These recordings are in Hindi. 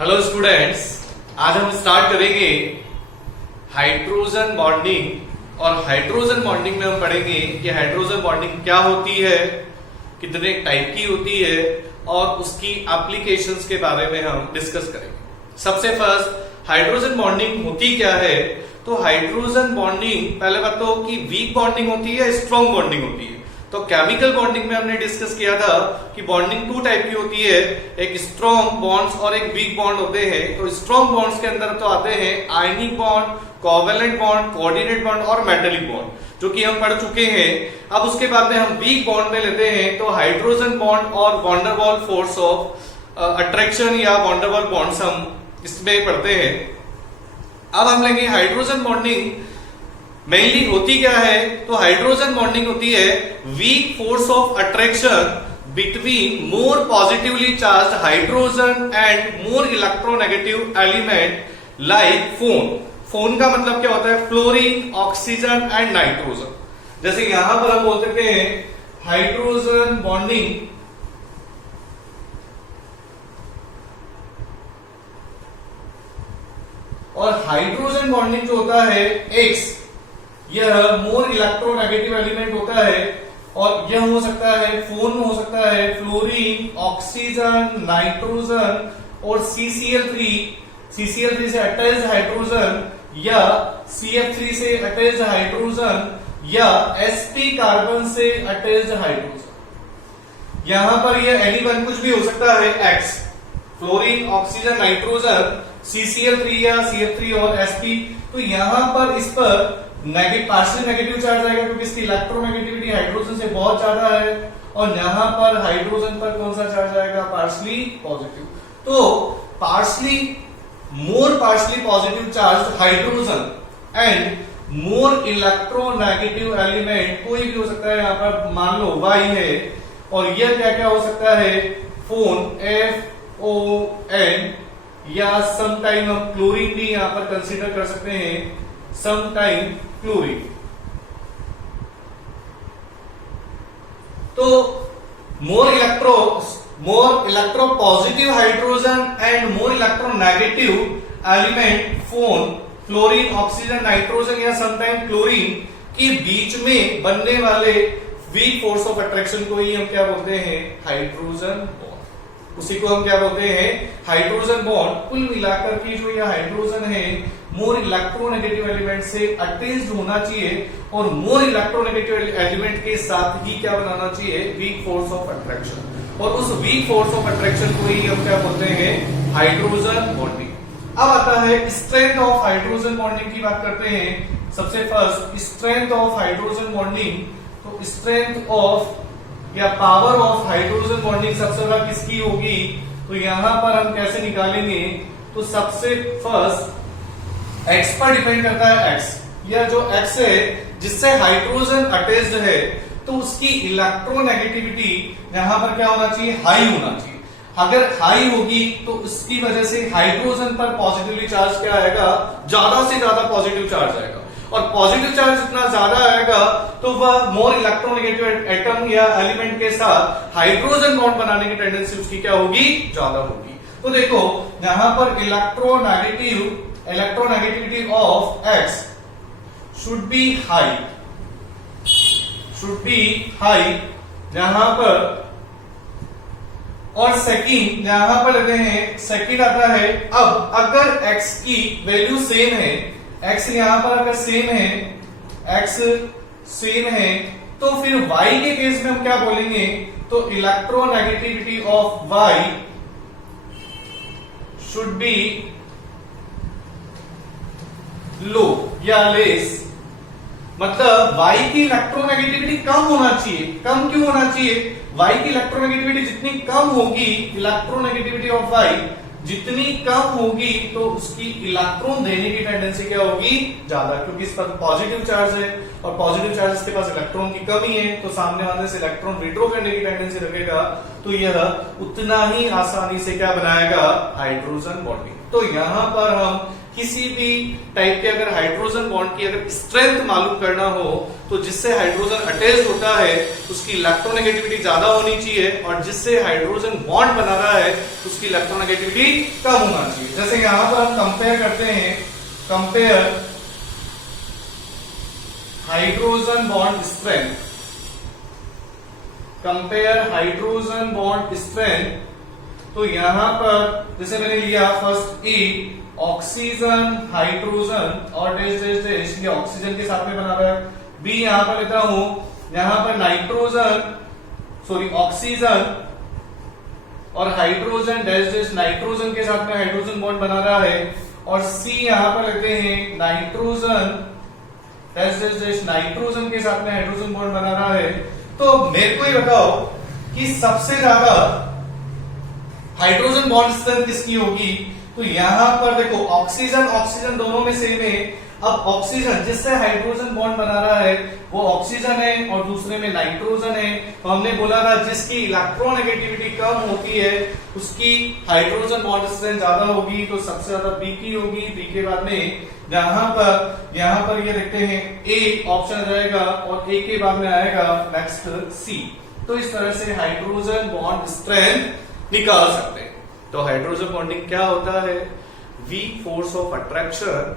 हेलो स्टूडेंट्स, आज हम स्टार्ट करेंगे हाइड्रोजन बॉन्डिंग। और हाइड्रोजन बॉन्डिंग में हम पढ़ेंगे कि हाइड्रोजन बॉन्डिंग क्या होती है, कितने टाइप की होती है और उसकी एप्लीकेशंस के बारे में हम डिस्कस करेंगे। सबसे फर्स्ट हाइड्रोजन बॉन्डिंग होती क्या है। तो हाइड्रोजन बॉन्डिंग, पहले बात तो कि वीक बॉन्डिंग होती है, स्ट्रॉन्ग बॉन्डिंग होती है। तो केमिकल बॉन्डिंग में हमने डिस्कस किया था कि बॉन्डिंग टू टाइप की होती है, एक स्ट्रॉन्ग बॉन्ड्स और एक वीक बॉन्ड होते हैं। तो स्ट्रॉन्ग बॉन्ड्स के अंदर तो आते हैं ionic bond, covalent bond, coordinate bond और मेटालिक बॉन्ड, जो कि हम पढ़ चुके हैं। अब उसके बाद में हम वीक बॉन्ड में लेते हैं तो हाइड्रोजन बॉन्ड और वॉन्डरवॉल फोर्स ऑफ अट्रैक्शन या वॉन्डरवॉल बॉन्ड्स हम इसमें पढ़ते हैं। अब हम लेंगे हाइड्रोजन बॉन्डिंग मेनली होती क्या है। तो हाइड्रोजन बॉन्डिंग होती है weak force of attraction between more positively charged hydrogen and more electronegative element like phone. Phone का मतलब क्या होता है, फ्लोरीन, ऑक्सीजन एंड नाइट्रोजन। जैसे यहां पर हम बोल सकते हैं हाइड्रोजन बॉन्डिंग और हाइड्रोजन बॉन्डिंग जो होता है एक्स, यह मोर इलेक्ट्रोनेगेटिव एलिमेंट होता है और यह हो सकता है फोन में, हो सकता है फ्लोरीन, ऑक्सीजन, नाइट्रोजन और CCl3 से अटैच्ड हाइड्रोजन या CF3 से अटैच्ड हाइड्रोजन या sp कार्बन से अटैच्ड हाइड्रोजन। यहां पर यह एनी1 कुछ भी हो सकता है, x fluorine, oxygen, nitrogen, CCl3 या CF3 और sp। तो यहां पर इस पर पार्शियल नेगेटिव चार्ज आएगा क्योंकि इसकी इलेक्ट्रोनेगेटिविटी हाइड्रोजन से बहुत ज्यादा है, और यहां पर हाइड्रोजन पर कौन सा चार्ज आएगा, पार्शियली पॉजिटिव। तो more partially positive charge hydrogen and more electronegative element कोई भी हो सकता है, यहां पर मान लो Y है, और यह क्या क्या हो सकता है, फोन FON, या समटाइम हम क्लोरीन भी यहां पर कंसीडर कर सकते हैं, समटाइम क्लोरीन। तो मोर electro positive hydrogen and more electro negative element phone, fluorine, oxygen, nitrogen या समटाइम क्लोरीन के बीच में बनने वाले वीक फोर्स ऑफ अट्रैक्शन को ही हम क्या बोलते हैं, हाइड्रोजन बॉन्ड। उसी को हम क्या बोलते हैं, हाइड्रोजन बॉन्ड। कुल मिलाकर के जो यह हाइड्रोजन है मोर इलेक्ट्रोनेगेटिव एलिमेंट से अटैच्ड होना चाहिए और मोर इलेक्ट्रोनेगेटिव एलिमेंट के साथ ही क्या बनाना चाहिए, वीक फोर्स ऑफ अट्रैक्शन। और उस वीक फोर्स ऑफ अट्रैक्शन को ही हम क्या बोलते हैं, हाइड्रोजन बॉन्डिंग। अब आता है स्ट्रेंथ ऑफ हाइड्रोजन बॉन्डिंग की बात करते हैं। सबसे first strength of hydrogen bonding. तो स्ट्रेंथ ऑफ या पावर ऑफ हाइड्रोजन बॉन्डिंग सबसे बड़ा किसकी होगी, तो यहां पर हम कैसे निकालेंगे, तो सबसे फर्स्ट x पर डिपेंड करता है। x, यह जो x है जिससे हाइड्रोजन अटैच्ड है, तो उसकी इलेक्ट्रोनेगेटिविटी यहां पर क्या होना चाहिए, हाई होना चाहिए। अगर हाई होगी तो इसकी वजह से हाइड्रोजन पर पॉजिटिवली चार्ज क्या आएगा, ज्यादा से ज्यादा पॉजिटिव चार्ज आएगा, और पॉजिटिव चार्ज जितना ज्यादा आएगा तो वह मोर इलेक्ट्रोनेगेटिव एटम या एलिमेंट के साथ हाइड्रोजन बॉन्ड बनाने की टेंडेंसी उसकी क्या होगी, ज्यादा होगी। तो देखो यहां पर electronegativity of x should be high यहां पर, और सेकंड यहां पर लेते हैं, सेकंड आता है अब अगर x की वैल्यू सेम है, x यहां पर अगर सेम है, x सेम है, तो फिर y के केस में हम क्या बोलेंगे, तो electronegativity of y should be low या लेस। मतलब y की इलेक्ट्रोनेगेटिविटी कम होना चाहिए। कम क्यों होना चाहिए, y की इलेक्ट्रोनेगेटिविटी जितनी कम होगी, इलेक्ट्रोनेगेटिविटी ऑफ y जितनी कम होगी तो उसकी इलेक्ट्रॉन देने की टेंडेंसी क्या होगी, ज्यादा, क्योंकि इस पर पॉजिटिव चार्ज है और पॉजिटिव चार्ज के पास इलेक्ट्रॉन की कमी है, तो सामने वाले से इलेक्ट्रॉन विड्रॉ करने की टेंडेंसी रखेगा, तो यह उतना ही आसानी से क्या बनाएगा, हाइड्रोजन बॉन्डिंग। तो यहां पर हम किसी भी टाइप के अगर हाइड्रोजन बॉन्ड की अगर स्ट्रेंथ मालूम करना हो तो जिससे हाइड्रोजन अटैच होता है उसकी इलेक्ट्रोनेगेटिविटी ज्यादा होनी चाहिए और जिससे हाइड्रोजन बॉन्ड बना रहा है उसकी इलेक्ट्रोनेगेटिविटी कम होना चाहिए। जैसे यहां पर हम कंपेयर करते हैं, compare hydrogen bond strength, compare hydrogen bond strength. तो यहां पर जैसे मैंने लिया फर्स्ट ई ऑक्सीजन हाइड्रोजन और डैश डैश डैश, ये ऑक्सीजन के साथ में बना रहा है। बी यहां पर लेता हूं, यहां पर नाइट्रोजन सॉरी ऑक्सीजन और हाइड्रोजन डैश डैश नाइट्रोजन के साथ में हाइड्रोजन बॉन्ड बना रहा है। और सी यहां पर लेते हैं nitrogen dash dash dash nitrogen के साथ में हाइड्रोजन बॉन्ड बना रहा है। तो मेरे को ये बताओ कि सबसे ज्यादा हाइड्रोजन बॉन्ड स्ट्रेंथ किसकी होगी? तो यहां पर देखो ऑक्सीजन ऑक्सीजन दोनों में सेम है। अब ऑक्सीजन जिससे हाइड्रोजन बॉन्ड बना रहा है वो ऑक्सीजन है और दूसरे में नाइट्रोजन है। तो हमने बोला था जिसकी इलेक्ट्रोनेगेटिविटी कम होती है उसकी हाइड्रोजन बॉन्ड स्ट्रेंथ ज्यादा होगी। तो सबसे ज्यादा बी की होगी। बी के बाद में यहां पर ये देखते हैं ए ऑप्शन आ जाएगा और ए के बाद में आएगा नेक्स्ट सी। तो इस तरह से हाइड्रोजन बॉन्ड स्ट्रेंथ निकाल सकते हैं। तो हाइड्रोजन बॉन्डिंग क्या होता है? Weak force of attraction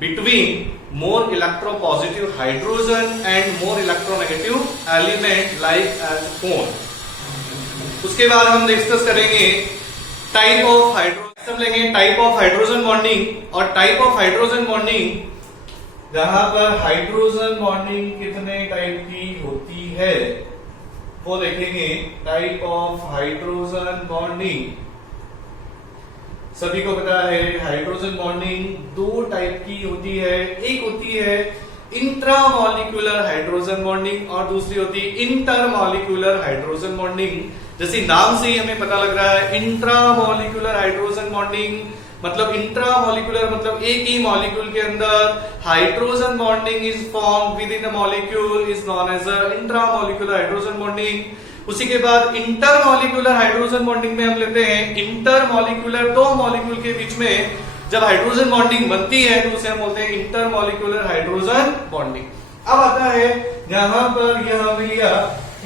between more electropositive hydrogen and more electronegative element like as phone. उसके बाद हम डिस्कस करेंगे टाइप ऑफ हाइड्रोजन, लेंगे टाइप ऑफ हाइड्रोजन बॉन्डिंग। और टाइप ऑफ हाइड्रोजन बॉन्डिंग जहां पर हाइड्रोजन बॉन्डिंग कितने टाइप की होती है वो देखेंगे। टाइप ऑफ हाइड्रोजन बॉन्डिंग सभी को पता है हाइड्रोजन बॉन्डिंग दो टाइप की होती है। एक होती है इंट्रामॉलिक्यूलर हाइड्रोजन बॉन्डिंग और दूसरी होती है इंटरमॉलिक्यूलर हाइड्रोजन बॉन्डिंग। जैसे नाम से ही हमें पता लग रहा है इंट्रामॉलिक्यूलर हाइड्रोजन बॉन्डिंग मतलब इंट्रामॉलिक्यूलर मतलब एक ही मॉलिक्यूल के अंदर hydrogen bonding is form within a molecule is known as a intramolecular hydrogen bonding. उसी के बाद इंटरमॉलिक्यूलर हाइड्रोजन बॉन्डिंग में हम लेते हैं इंटरमॉलिक्यूलर दो मॉलिक्यूल के बीच में जब हाइड्रोजन बॉन्डिंग बनती है तो उसे हम बोलते हैं इंटरमॉलिक्यूलर हाइड्रोजन बॉन्डिंग। अब आता है यहां पर यह हमें लिया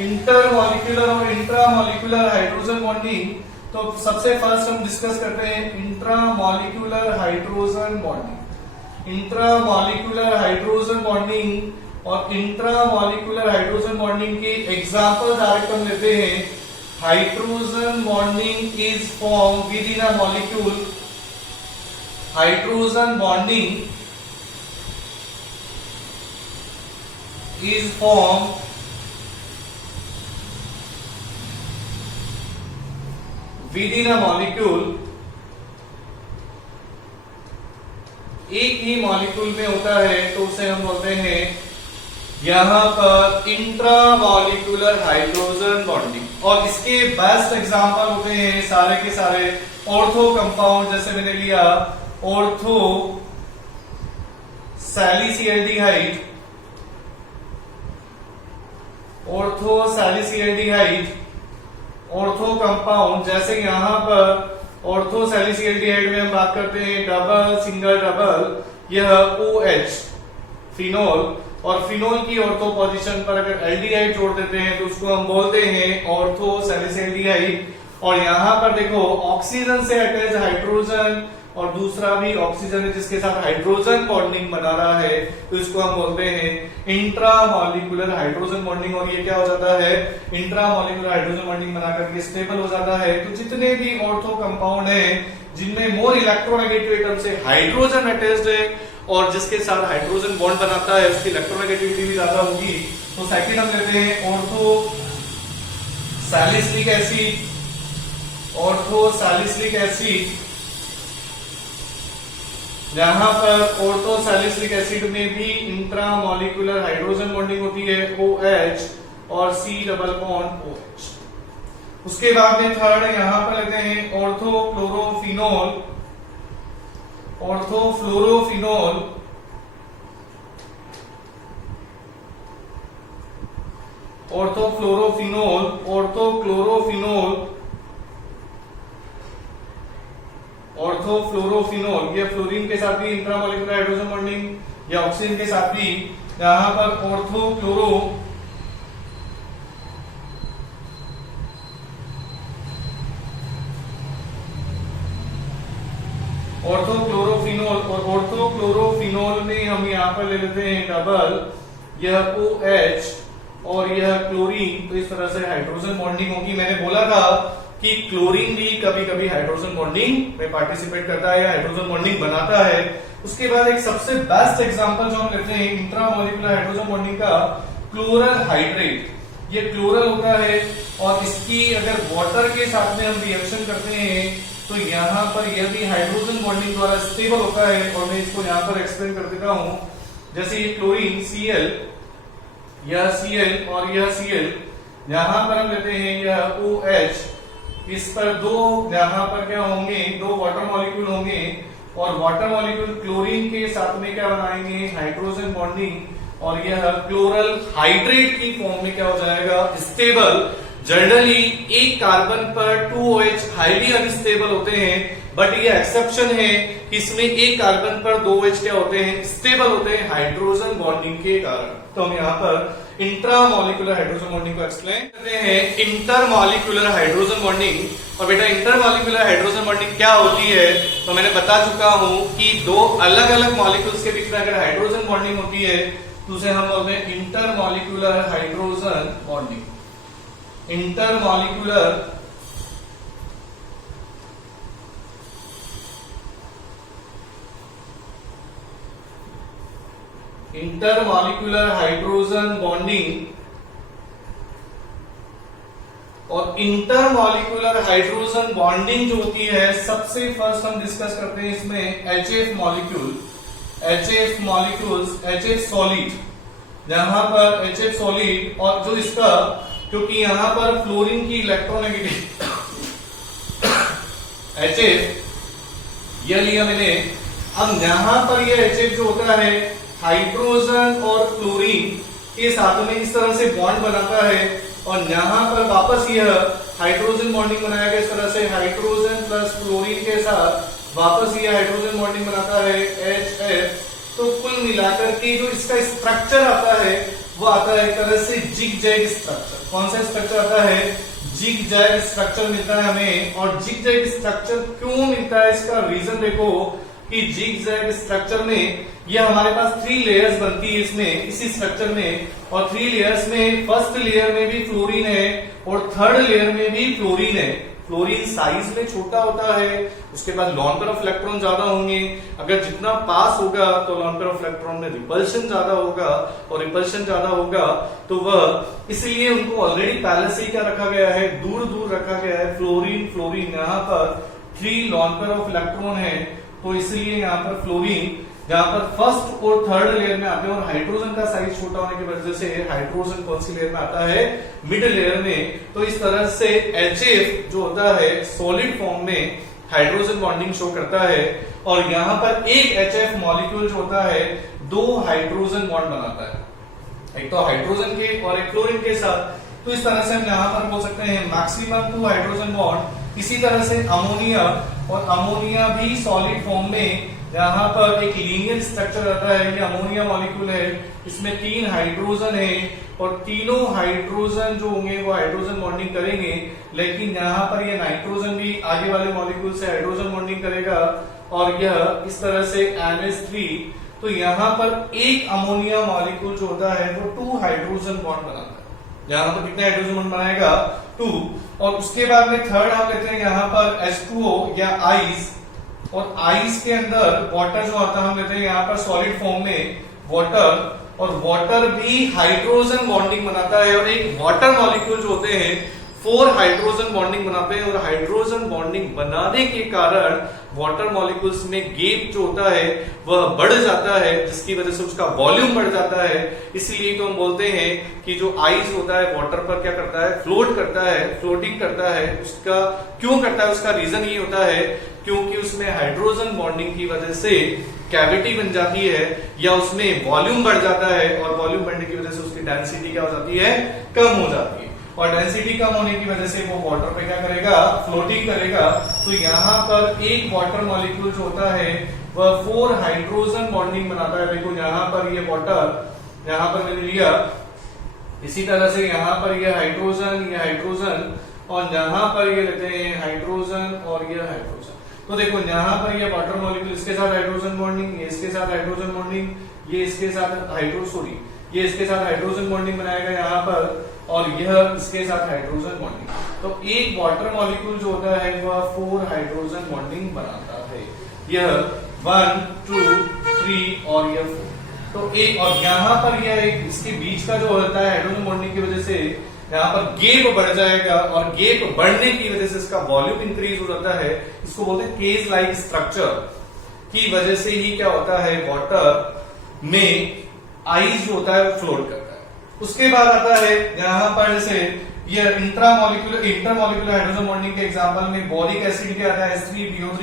इंटरमॉलिक्यूलर और इंट्रामॉलिक्यूलर हाइड्रोजन बॉन्डिंग। तो सबसे फर्स्ट हम डिस्कस करते हैं intramolecular hydrogen bonding. Intramolecular hydrogen bonding और इंट्रामॉलिक्यूलर हाइड्रोजन बॉन्डिंग की एग्जांपल डायरेक्ट हम लेते हैं। Hydrogen bonding is form within a molecule. Hydrogen bonding is form within a molecule. एक ही मॉलिक्यूल में होता है तो उसे हम बोलते हैं यहां पर इंट्रामॉलिक्यूलर हाइड्रोजन बॉन्डिंग। और इसके बेस्ट एग्जांपल होते हैं सारे के सारे ऑर्थो कंपाउंड। जैसे मैंने लिया ऑर्थो सैलिसिल्डिहाइड, ऑर्थो सैलिसिल्डिहाइड ऑर्थो कंपाउंड। जैसे यहां पर ऑर्थो सैलिसिल्डिहाइड में हम बात करते हैं डबल सिंगल डबल, यह OH फिनोल। और फिनोल की ऑर्थो पोजीशन पर अगर एल्डिहाइड जोड़ देते हैं तो उसको हम बोलते हैं ऑर्थो सैलिसिल्डिहाइड। और यहां पर देखो ऑक्सीजन से अटैच हाइड्रोजन और दूसरा भी ऑक्सीजन है जिसके साथ हाइड्रोजन बॉन्डिंग बना रहा है तो इसको हम बोलते हैं इंट्रामॉलिक्यूलर हाइड्रोजन बॉन्डिंग। और ये क्या हो जाता है इंट्रामॉलिक्यूलर हाइड्रोजन बॉन्डिंग बना करके स्टेबल हो जाता है। तो जितने भी ऑर्थो कंपाउंड है जिनमें मोर इलेक्ट्रोनेगेटिव एटम से हाइड्रोजन अटैच्ड है और जिसके साथ हाइड्रोजन बॉन्ड बनाता है उसकी इलेक्ट्रोनेगेटिविटी भी ज्यादा होगी। तो सेकंड हम लेते हैं ortho salicylic acid. Ortho salicylic acid यहां पर ऑर्थो सैलिसिलिक एसिड में भी इंट्रामॉलिक्यूलर हाइड्रोजन बॉन्डिंग होती है OH और C डबल बॉन्ड OH। उसके बाद में थर्ड यहां पर लेते हैं ऑर्थोफ्लोरोफिनोल। ऑर्थोफ्लोरोफिनोल ऑर्थोफ्लोरोफिनोल ऑर्थोक्लोरोफिनोल ऑर्थोफ्लोरोफिनोल, ये फ्लोरीन के साथ भी इंट्रामोलिकुलर हाइड्रोजन बॉन्डिंग या ऑक्सीजन के साथ भी, यहां पर ऑर्थोक्लोरोफिनोल, और ऑर्थोक्लोरोफिनोल में हम यहां पर ले लेते हैं डबल, यह OH और यह क्लोरीन, तो इस तरह से हाइड्रोजन बॉन्डिंग होगी। मैंने बोला था कि क्लोरीन भी कभी कभी हाइड्रोजन बॉन्डिंग में पार्टिसिपेट करता है या हाइड्रोजन बॉन्डिंग बनाता है। उसके बाद एक सबसे बेस्ट एग्जांपल जो हम लेते हैं इंट्रामोलिकुलर हाइड्रोजन बॉन्डिंग का, क्लोरल हाइड्रेट। ये क्लोरल होता है और इसकी अगर वाटर के साथ में हम रिएक्शन करते हैं तो यहां पर यह भी हाइड्रोजन बॉन्डिंग द्वारा स्टेबल होता है, और मैं इसको यहां पर एक्सप्लेन कर देता हूं। जैसे ये क्लोरीन Cl, यह Cl और यह Cl, यहां पर हम लेते हैं यह OH, इस पर दो यहां पर क्या होंगे, दो वाटर मॉलिक्यूल होंगे, और वाटर मॉलिक्यूल क्लोरीन के साथ में क्या बनाएंगे, हाइड्रोजन बॉन्डिंग, और यह क्लोरल हाइड्रेट की फॉर्म में क्या हो जाएगा, स्टेबल। जनरली एक कार्बन पर 2 OH हाईली अनस्टेबल होते हैं, बट ये एक्सेप्शन है कि इसमें एक कार्बन पर 2 OH क्या होते हैं, स्टेबल होते हैं हाइड्रोजन बॉन्डिंग के कारण। तो हम यहाँ पर इंट्रामोलिकुलर हाइड्रोजन बॉन्डिंग को एक्सप्लेन करते हैं इंटरमोलिकुलर हाइड्रोजन बॉन्डिंग। और बेटा इंटरमोलिकुलर हाइड्रोजन बॉन्डिंग क्या होती है, तो मैंने बता चुका हूं कि दो अलग अलग मॉलिक्यूल्स के बीच में अगर हाइड्रोजन बॉन्डिंग होती है तो उसे हम बोलते हैं intermolecular hydrogen bonding. Intermolecular hydrogen bonding, और इंटरमोलिकुलर हाइड्रोजन बॉन्डिंग जो होती है सबसे फर्स्ट हम डिस्कस करते हैं इसमें HF मॉलिक्यूल, HF सॉलिड, यहां पर HF सॉलिड, और जो इसका, क्योंकि यहां पर फ्लोरीन की इलेक्ट्रोनेगेटिव HF यह लिया मैंने। अब यहां पर यह HF जो होता है हाइड्रोजन और फ्लोरीन के साथ में इस तरह से बॉन्ड बनाता है, और यहां पर वापस यह हाइड्रोजन बॉन्डिंग बनाया गया इस तरह से, हाइड्रोजन प्लस फ्लोरीन के साथ वापस यह हाइड्रोजन बॉन्डिंग बनाता है HF। तो कुल मिलाकर के जो इसका स्ट्रक्चर आता है वो आता है एक तरह से जिग जैग स्ट्रक्चर। कौन सा स्ट्रक्चर आता है, जिग जैग स्ट्रक्चर मिलता है हमें। और जिग जैग स्ट्रक्चर क्यों मिलता है, इसका रीजन देखो कि जिग जैग स्ट्रक्चर में ये हमारे पास 3 लेयर्स बनती है इसमें, इसी स्ट्रक्चर में, और 3 लेयर्स में फर्स्ट लेयर में भी फ्लोरीन है और थर्ड लेयर में भी फ्लोरीन है। फ्लोरीन साइज में छोटा होता है, उसके बाद लॉन पेयर ऑफ इलेक्ट्रॉन ज्यादा होंगे, अगर जितना पास होगा तो लॉन पेयर ऑफ इलेक्ट्रॉन में रिपल्शन ज्यादा होगा, और रिपल्शन ज्यादा होगा तो वह, इसलिए उनको ऑलरेडी पहले से ही क्या रखा गया है, दूर दूर रखा गया है। फ्लोरीन यहाँ पर 3 लॉन पेयर ऑफ इलेक्ट्रॉन है, तो इसलिए यहाँ पर फ्लोरीन जहां पर फर्स्ट और थर्ड लेयर में आते हैं, और हाइड्रोजन का साइज छोटा होने की वजह से हाइड्रोजन कौन सी लेयर में आता है, मिड लेयर में। तो इस तरह से HF जो होता है सॉलिड फॉर्म में हाइड्रोजन बॉन्डिंग शो करता है, और यहाँ पर एक HF मॉलिक्यूल जो होता है 2 हाइड्रोजन बॉन्ड बनाता है, एक तो हाइड्रोजन के और एक फ्लोरीन के साथ। तो इस तरह से हम यहाँ पर बोल सकते हैं मैक्सिमम 2 हाइड्रोजन बॉन्ड। इसी तरह से अमोनिया, और अमोनिया भी सॉलिड फॉर्म में यहाँ पर एक लीनियर स्ट्रक्चर रहता है, ये अमोनिया मॉलिक्यूल है, इसमें 3 हाइड्रोजन है, और तीनों हाइड्रोजन जो होंगे वो हाइड्रोजन बॉन्डिंग करेंगे, लेकिन यहाँ पर ये नाइट्रोजन भी आगे वाले मॉलिक्यूल से हाइड्रोजन बॉन्डिंग करेगा, और यह इस तरह से NH3। तो यहाँ पर एक अमोनिया मॉलिक्यूल जो होता है वो 2 हाइड्रोजन बॉन्ड बनाता है। यहाँ पर कितने हाइड्रोजन बॉन्ड बनाएगा, 2। और उसके बाद में थर्ड हम लेते हैं यहाँ पर H2O या आइस, और आइस के अंदर वाटर जो आता है हम लेते हैं यहाँ पर सॉलिड फॉर्म में वाटर, और वाटर भी हाइड्रोजन बॉन्डिंग बनाता है, और एक वाटर मॉलिक्यूल जो होते हैं 4 हाइड्रोजन बॉन्डिंग बनाते हैं, और हाइड्रोजन बॉन्डिंग बनाने के कारण वाटर मॉलिक्यूल्स में गैप जो होता है वह बढ़ जाता है, जिसकी वजह से उसका वॉल्यूम बढ़ जाता है। इसलिए तो हम बोलते हैं कि जो आइस होता है वाटर पर क्या करता है, फ्लोट करता है, फ्लोटिंग करता है। उसका क्यों करता है, उसका रीजन ये होता है क्योंकि उसमें हाइड्रोजन बॉन्डिंग की वजह से कैविटी बन जाती है, या उसमें वॉल्यूम बढ़ जाता है, और वॉल्यूम बढ़ने की वजह से उसकी डेंसिटी क्या हो जाती है, कम हो जाती है। और डेंसिटी कम होने की वजह से वो वाटर पे क्या करेगा, फ्लोटिंग करेगा। तो यहाँ पर एक वाटर मॉलिक्यूल जो होता है वह 4 हाइड्रोजन बॉन्डिंग बनाता है। देखो यहाँ पर ये वाटर, यहाँ पर मैंने लिया, इसी तरह से यहाँ पर ये हाइड्रोजन और यहाँ पर ये लेते हैं हाइड्रोजन और ये हाइड्रोजन। तो देखो यहाँ पर ये वाटर मॉलिक्यूल इसके साथ हाइड्रोजन बॉन्डिंग, ये इसके साथ हाइड्रोजन बॉन्डिंग, ये इसके साथ ये इसके साथ हाइड्रोजन बॉन्डिंग बनाएगा यहाँ पर, और यह इसके साथ हाइड्रोजन बॉन्डिंग। तो एक वाटर मॉलिक्यूल जो होता है वह 4 हाइड्रोजन बॉन्डिंग बनाता है। यह 1 2 3 और यह 4। तो एक, और यहाँ पर यह एक इसके बीच का जो होता है हाइड्रोजन बॉन्डिंग की वजह से यहाँ पर गैप बढ़ जाएगा, और गैप बढ़ने की वजह से इसका वॉल्यूम इंक्रीज हो जाता है। इसको बोलते हैं केज लाइक स्ट्रक्चर की वजह से ही क्या होता है, वाटर में आइस जो होता है फ्लोट करता है। उसके बाद आता है यहाँ पर जैसे ये इंटरमॉलिक्यूलर हाइड्रोजन बॉन्डिंग के एग्जांपल में बोरिक एसिड क्या आता है, H3PO3,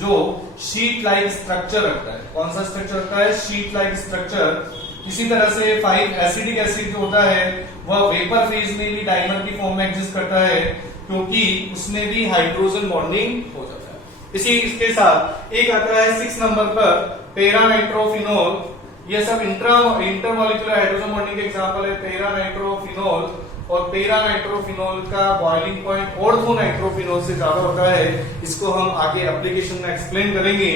जो शीट लाइक स्ट्रक्चर रखता है। कौन सा स्ट्रक्चर रखता है, शीट लाइक स्ट्रक्चर। इसी तरह से 5 एसिडिक एसिड जो होता है वह वेपर फेज में भी डाइमर की फॉर्म में एग्जिस्ट करता है, क्योंकि उसमें भी हाइड्रोजन बॉन्डिंग हो जाता है। इसी इसके साथ एक आता है 6 नंबर पर पैरानाइट्रोफिनोल। ये सब इंटरमॉलिक्यूलर हाइड्रोजन बॉन्डिंग के एग्जांपल है। पैरानाइट्रोफिनोल, और पैरानाइट्रोफिनोल का बॉइलिंग पॉइंट ऑर्थोनाइट्रोफिनोल से ज्यादा होता है। इसको हम आगे एप्लीकेशन में एक्सप्लेन करेंगे।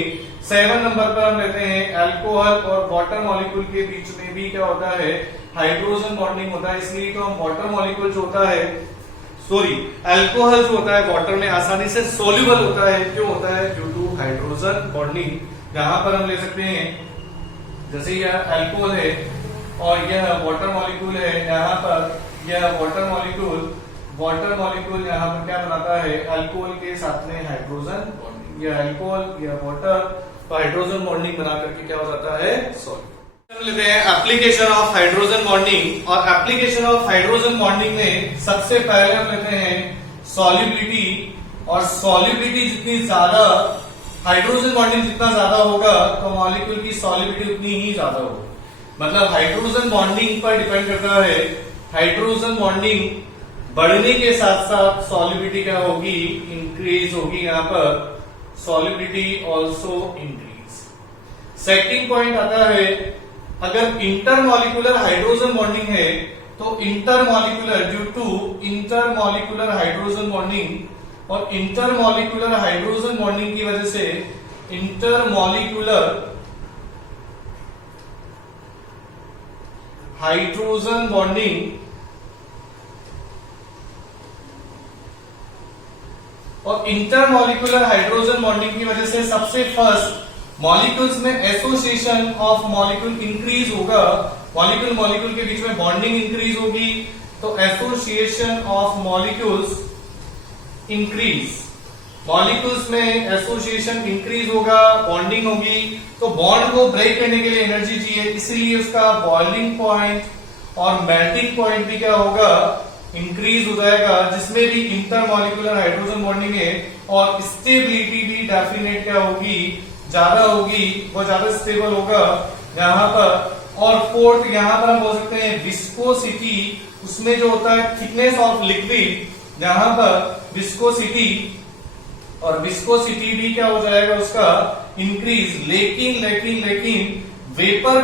7 नंबर पर हम लेते हैं अल्कोहल और वाटर मॉलिक्यूल के बीच में भी क्या होता है, हाइड्रोजन बॉन्डिंग होता है। इसलिए तो हम वाटर मॉलिक्यूल जो होता है, अल्कोहल जो होता है वाटर में आसानी से सोल्यूबल होता है। क्यों होता है, ड्यू टू हाइड्रोजन बॉन्डिंग। यहाँ पर हम ले सकते हैं जैसे यह अल्कोहल है और यह वाटर मॉलिक्यूल है। यहाँ पर यह वाटर मॉलिक्यूल यहाँ पर क्या बनाता है, अल्कोहल के साथ में हाइड्रोजन बॉन्डिंग। यह अल्कोहल, यह वाटर, तो हाइड्रोजन बॉन्डिंग बना करके क्या हो जाता है, सॉल्यूट। लेते हैं एप्लीकेशन ऑफ हाइड्रोजन बॉन्डिंग। और एप्लीकेशन ऑफ हाइड्रोजन बॉन्डिंग में सबसे पहले हम लेते हैं सॉल्युबिलिटी। और सॉल्युबिलिटी जितनी ज्यादा, हाइड्रोजन बॉन्डिंग जितना ज्यादा होगा तो मॉलिक्यूल की सॉल्युबिलिटी उतनी ही ज्यादा होगी। मतलब हाइड्रोजन बॉन्डिंग पर डिपेंड करता है। हाइड्रोजन बॉन्डिंग बढ़ने के साथ साथ सॉल्युबिलिटी क्या होगी, इंक्रीज होगी। यहाँ पर solubility also increase. Second point आता है, अगर इंटरमॉलिक्यूलर हाइड्रोजन बॉन्डिंग है तो intermolecular, due to intermolecular hydrogen bonding, और इंटरमॉलिक्यूलर हाइड्रोजन बॉन्डिंग की वजह से इंटरमॉलिक्यूलर हाइड्रोजन बॉन्डिंग और इंटरमॉलिक्यूलर हाइड्रोजन बॉन्डिंग की वजह से सबसे फर्स्ट मॉलिक्यूल्स में एसोसिएशन ऑफ मॉलिक्यूल इंक्रीज होगा। मॉलिक्यूल के बीच में बॉन्डिंग इंक्रीज होगी, तो association of molecules increase. Molecules में एसोसिएशन इंक्रीज होगा, बॉन्डिंग होगी, तो बॉन्ड को ब्रेक करने के लिए एनर्जी चाहिए, इसलिए उसका बॉइलिंग पॉइंट और मेल्टिंग पॉइंट भी क्या होगा, इंक्रीज हो जाएगा, जिसमें भी इंटरमॉलिक्यूलर हाइड्रोजन बॉन्डिंग है। और स्टेबिलिटी भी डेफिनेट क्या होगी, ज्यादा होगी, वो ज्यादा स्टेबल होगा यहाँ पर। और फोर्थ यहाँ पर हम बोल सकते हैं विस्कोसिटी, उसमें जो होता है थिकनेस ऑफ लिक्विड, यहाँ पर विस्कोसिटी, और विस्कोसिटी भी क्या हो जाएगा उसका इंक्रीज। लेकिन वेपर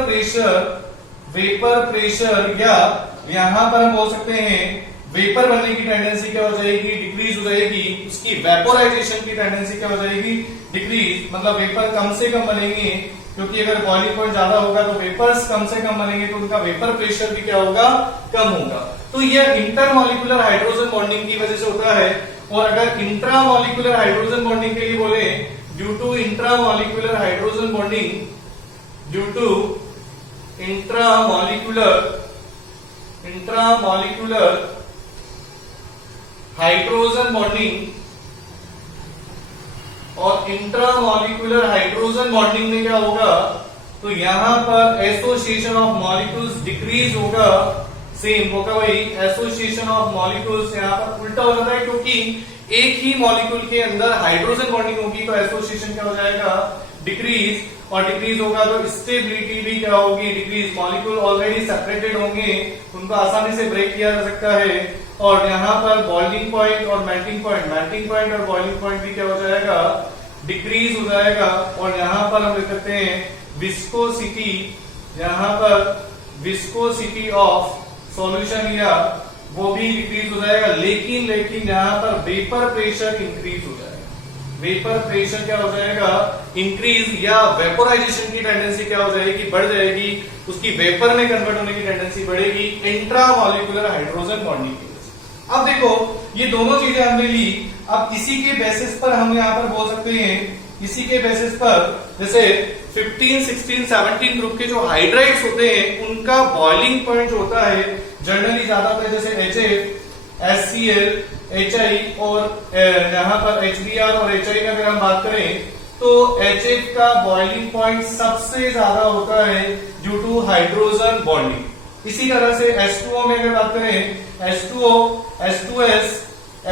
प्रेशर या यहाँ पर हम बोल सकते हैं वेपर बनने की टेंडेंसी क्या हो जाएगी, डिक्रीज हो जाएगी। उसकी वेपोराइजेशन की टेंडेंसी क्या हो जाएगी, डिक्रीज। मतलब वेपर कम से कम बनेंगे, क्योंकि अगर बॉइलिंग पॉइंट ज्यादा होगा तो वेपर्स कम से कम बनेंगे, तो उनका वेपर प्रेशर भी क्या होगा, कम होगा। तो यह इंटरमॉलिक्यूलर हाइड्रोजन बॉन्डिंग की वजह से होता है। और अगर इंट्रामॉलिक्यूलर हाइड्रोजन बॉन्डिंग के लिए बोले, due to intramolecular hydrogen bonding, due to intramolecular hydrogen bonding, और इंट्रामॉलिक्यूलर हाइड्रोजन बॉन्डिंग में क्या होगा, तो यहां पर एसोसिएशन ऑफ मॉलिक्यूल्स डिक्रीज होगा। सेम होगा वही, एसोसिएशन ऑफ मॉलिक्यूल्स यहाँ पर उल्टा हो जाता है, क्योंकि एक ही मॉलिक्यूल के अंदर हाइड्रोजन बॉन्डिंग होगी तो एसोसिएशन क्या हो जाएगा, डिक्रीज। और डिक्रीज होगा तो स्टेबिलिटी भी क्या होगी, डिक्रीज। मॉलिक्यूल ऑलरेडी सेपरेटेड होंगे, उनको आसानी से ब्रेक किया जा सकता है। और यहाँ पर बॉइलिंग पॉइंट और मेल्टिंग पॉइंट और बॉइलिंग पॉइंट भी क्या हो जाएगा, डिक्रीज हो जाएगा। और यहाँ पर हम लिख सकते हैं विस्कोसिटी, यहाँ पर विस्कोसिटी ऑफ सॉल्यूशन या वो भी डिक्रीज हो जाएगा। लेकिन यहाँ पर वेपर प्रेशर इंक्रीज हो जाएगा। वेपर प्रेशर क्या हो जाएगा, इंक्रीज, या वेपोराइजेशन की टेंडेंसी क्या हो जाएगी, बढ़ जाएगी। उसकी वेपर में कन्वर्ट होने की टेंडेंसी बढ़ेगी इंट्रामॉलिक्यूलर हाइड्रोजन बॉन्डिंग की वजह से। अब देखो ये दोनों चीजें हमने ली। अब इसी के बेसिस पर हम यहाँ पर बोल सकते हैं, इसी के बेसिस पर जैसे 15, 16, 17 ग्रुप के जो हाइड्राइड्स होते हैं उनका बॉइलिंग पॉइंट जो होता है जनरली ज्यादा होता है, जैसे HF, HCl, HI और यहाँ पर HBr और HI का अगर हम बात करें तो HF का बॉइलिंग पॉइंट सबसे ज्यादा होता है ड्यू टू हाइड्रोजन बॉन्डिंग। इसी तरह से H2O में अगर बात करें, H2O, H2S,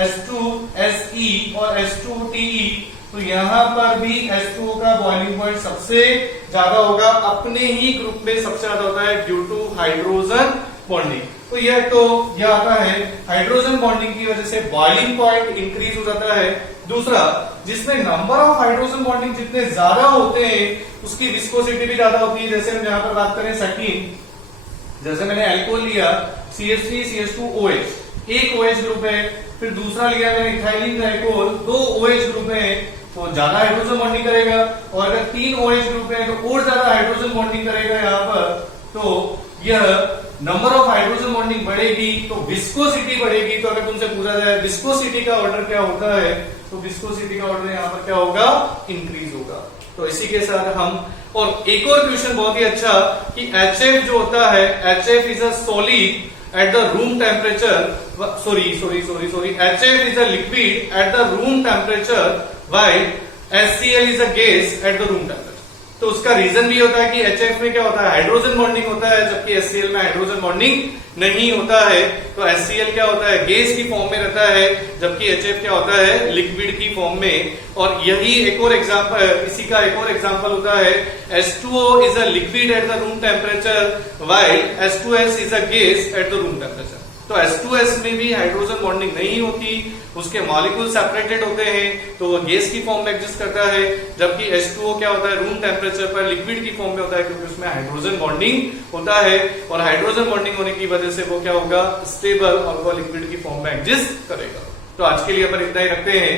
H2SE और H2TE, तो यहाँ पर भी H2O का बॉइलिंग पॉइंट सबसे ज्यादा होगा, अपने ही ग्रुप में सबसे ज्यादा होता है ड्यू टू हाइड्रोजन बॉन्डिंग। तो यह आता है हाइड्रोजन बॉन्डिंग की वजह से बॉइलिंग पॉइंट इंक्रीज हो जाता है। दूसरा, जिसमें नंबर ऑफ हाइड्रोजन बॉन्डिंग जितने ज्यादा होते हैं उसकी विस्कोसिटी भी ज्यादा होती है। जैसे हम यहाँ पर बात करें सेकीन, जैसे मैंने अल्कोहल लिया CH3 CH2OH, एक OH ग्रुप है, फिर दूसरा लिया मैंने इथाइलिन ग्लाइकोल, 2 OH ग्रुप है, तो ज्यादा हाइड्रोजन बॉन्डिंग करेगा। और अगर 3 OH ग्रुप है तो और ज्यादा हाइड्रोजन बॉन्डिंग करेगा यहाँ पर। तो यह नंबर ऑफ हाइड्रोजन बॉन्डिंग बढ़ेगी तो विस्कोसिटी बढ़ेगी। तो अगर तुमसे पूछा जाए विस्कोसिटी का ऑर्डर क्या होता है, तो विस्कोसिटी का ऑर्डर यहाँ पर क्या होगा, इंक्रीज होगा। तो इसी के साथ हम, और एक और क्वेश्चन बहुत ही अच्छा कि HF जो होता है, HF is a solid at the room temperature, sorry, HF is a liquid at the room temperature while HCl is a gas at the room temperature। तो उसका रीजन भी होता है कि HF में क्या होता है, हाइड्रोजन बॉन्डिंग होता है, जबकि HCl में हाइड्रोजन बॉन्डिंग नहीं होता है। तो HCl क्या होता है, गैस की फॉर्म में रहता है, जबकि HF क्या होता है, लिक्विड की फॉर्म में। और यही एक और एग्जांपल, इसी का एक और एग्जांपल होता है H2O is a liquid at the room temperature while H2S is a gas at the room temperature। तो H2S में भी हाइड्रोजन बॉन्डिंग नहीं होती, उसके मॉलिक्यूल सेपरेटेड होते हैं, तो वो गैस की फॉर्म में एग्जिस्ट करता है। जबकि H2O क्या होता है, रूम टेम्परेचर पर लिक्विड की फॉर्म में होता है, क्योंकि उसमें हाइड्रोजन बॉन्डिंग होता है। और हाइड्रोजन बॉन्डिंग होने की वजह से वो क्या होगा, स्टेबल, और वो लिक्विड की फॉर्म में एग्जिस्ट करेगा। तो आज के लिए अपन इतना ही रखते हैं।